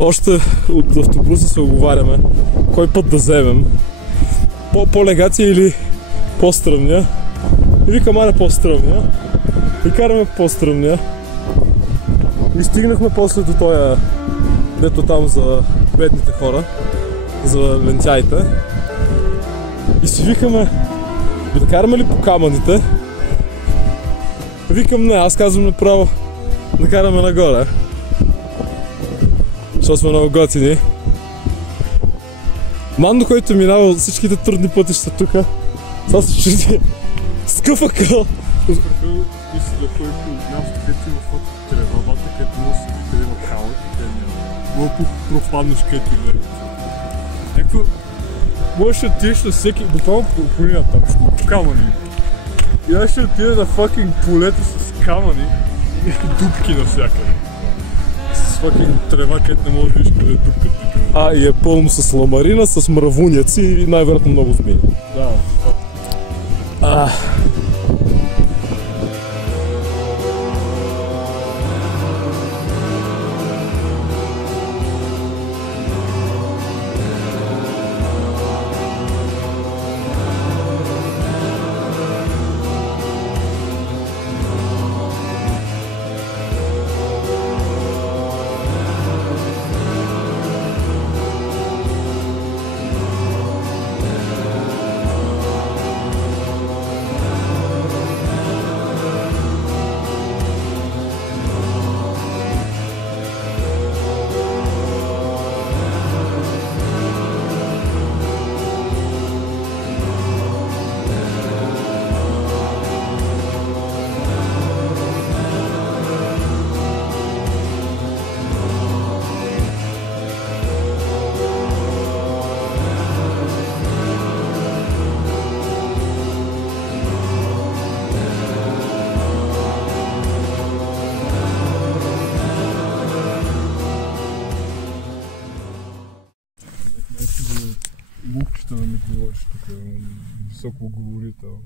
Още от автобуса се оговаряме кой път да вземем. По-легация или по-стръмния. И викам, аре по-стръмния. И караме по-стръмния. И стигнахме после до тоя, дето там за бедните хора, за лентяите. И си викаме, да караме ли по камъните? Викам, не, аз казвам направо да караме нагоре. Защото сме много готини. Мандо, който минава всичките трудни пътища тука, сега се чуди скъпа къл. Мисля да ходи по място, където има фото тревабата, където може да се къде има кала, къде няма. Мога пропаднеш където и върви. Някакво... Можеш да отидеш на всеки... Буквално по линията там, по камъни. И аз ще отида на факинг полето с камъни и дупки навсякъде. С факинг трева, където не можеш да видиш къде е дупката. И е пълно с ламарина, с мравуняци и най-вероятно много змии. Да. Лукчета да ми говориш тук, високо говорител.